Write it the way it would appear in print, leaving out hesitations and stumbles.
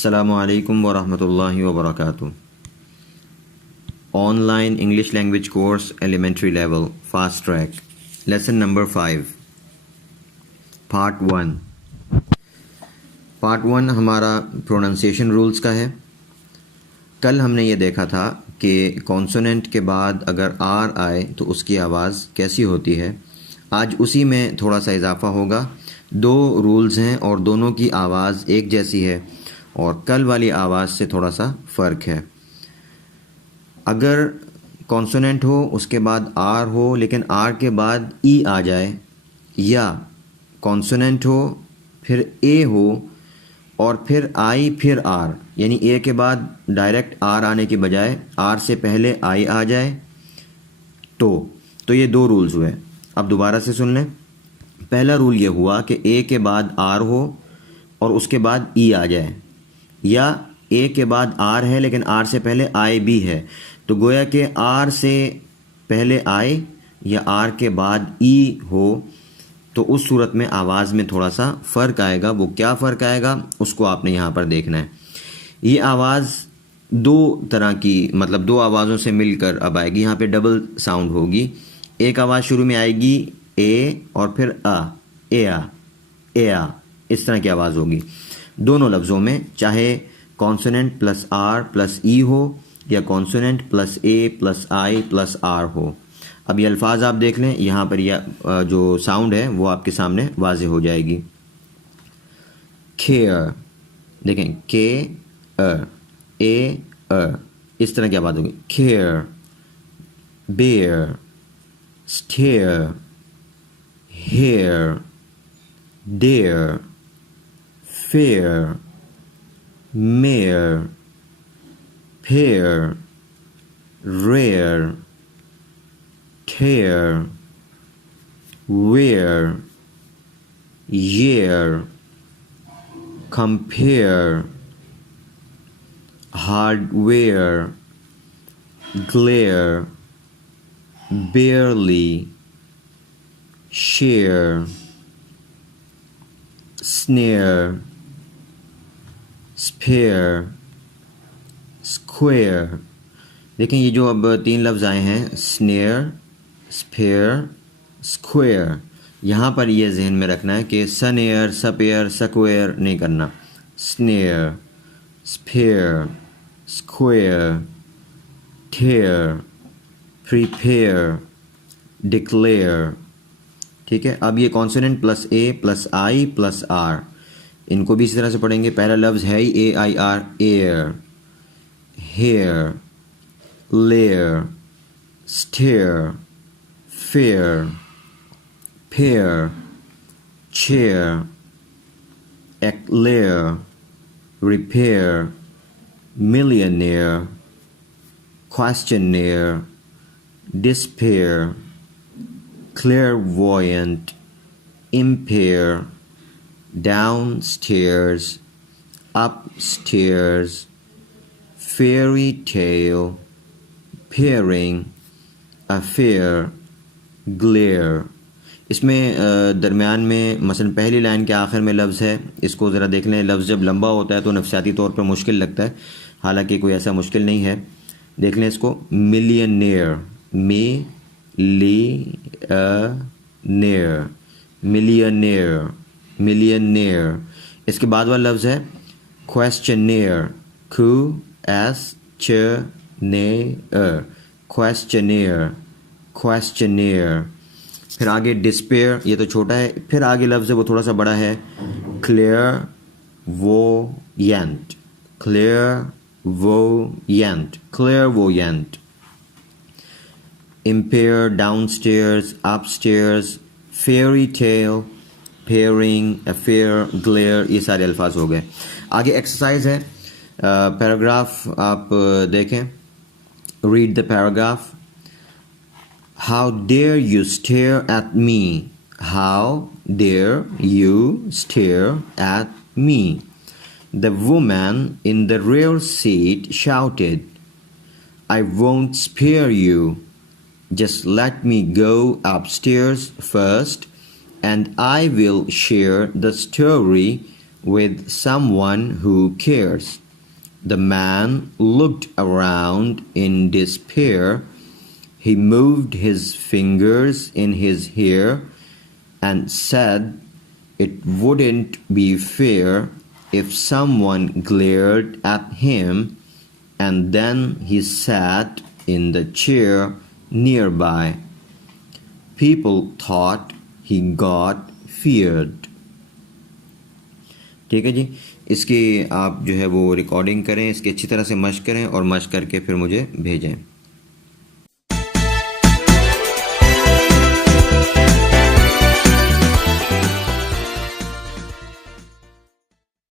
अस्सलामु अलैकुम वरहमतुल्लाहि वबरकातुह। Online English language course elementary level fast track lesson number 5 part 1 हमारा प्रोनाउंसिएशन रूल्स का है। कल हमने ये देखा था कि कॉन्सोनेंट के बाद अगर आर आए तो उसकी आवाज़ कैसी होती है। आज उसी में थोड़ा सा इजाफा होगा। दो रूल्स हैं और दोनों की आवाज़ एक जैसी है और कल वाली आवाज़ से थोड़ा सा फ़र्क है। अगर कॉन्सोनेंट हो उसके बाद आर हो लेकिन आर के बाद ई आ जाए, या कॉन्सोनेंट हो फिर ए हो और फिर आई फिर आर, यानी ए के बाद डायरेक्ट आर आने की बजाय आर से पहले आई आ जाए, तो ये दो रूल्स हुए। अब दोबारा से सुन लें। पहला रूल ये हुआ कि ए के बाद आर हो और उसके बाद ई आ जाए, या ए के बाद आर है लेकिन आर से पहले आई भी है, तो गोया कि आर से पहले आई या आर के बाद ई हो, तो उस सूरत में आवाज़ में थोड़ा सा फ़र्क आएगा। वो क्या फ़र्क आएगा उसको आपने यहाँ पर देखना है। ये आवाज़ दो तरह की, मतलब दो आवाज़ों से मिलकर अब आएगी। यहाँ पे डबल साउंड होगी। एक आवाज़ शुरू में आएगी ए और फिर ए आ, इस तरह की आवाज़ होगी दोनों लफ्ज़ों में, चाहे consonant plus R plus E हो या consonant plus A plus I plus R हो। अब ये अल्फाज आप देख लें, यहाँ पर यह जो साउंड है वो आपके सामने वाज़े हो जाएगी। केयर, देखें के ए इस तरह की आवाज़ होगी। Care, bear, stare, hair, dare, fair, mayor, pair, rare, tear, wear, year, compare, hardware, glare, barely, share, snare, spare, square। देखें ये जो अब तीन लफ्ज़ आए हैं, स्नेयर, स्पेयर, स्क्वायर, यहाँ पर ये जहन में रखना है कि सनेयर, सपेयर, स्क्वायर नहीं करना। Snare, spare, square, tear, prepare, declare. ठीक है। अब ये consonant plus A plus I plus R, इनको भी इसी तरह से पढ़ेंगे। पहला लफ्ज़ है ही A I R, air, hair, lair, stair, fair, pear, chair, eclair, repair, millionaire, questionnaire, despair, clairvoyant, impair, downstairs, upstairs, fairy tale, pairing, affair, glare. इसमें दरमियान में मसलन पहली लाइन के आखिर में लफ्ज़ है, इसको ज़रा देख लें। लफ्ज़ जब लंबा होता है तो नफसियाती तौर पर मुश्किल लगता है, हालांकि कोई ऐसा मुश्किल नहीं है। देख लें इसको। Millionaire, millionaire, millionaire, millionaire. इसके बाद वाला लफ्ज़ है क्वेश्चनेयर, क्वेश्चनेयर, क्वेश्चनेयर, क्वेश्चनेयर। फिर आगे डिस्पेयर, ये तो छोटा है। फिर आगे लफ्ज़ है वो थोड़ा सा बड़ा है, clairvoyant, clairvoyant, clairvoyant. Impair, downstairs, upstairs, fairy tale, pairing, affair, glare, ये सारे अल्फाज हो गए। आगे एक्सरसाइज है, पैराग्राफ आप देखें। Read the paragraph. How dare you stare at me? How dare you stare at me? The woman in the rear seat shouted, I won't spare you. Just let me go upstairs first and I will share the story with someone who cares. The man looked around in despair. He moved his fingers in his hair and said it wouldn't be fair if someone glared at him, and then he sat in the chair nearby. People thought he got feared. ठीक है जी, इसकी आप जो है वो recording करें, इसकी अच्छी तरह से मश्क करें और मश्क करके फिर मुझे भेजें.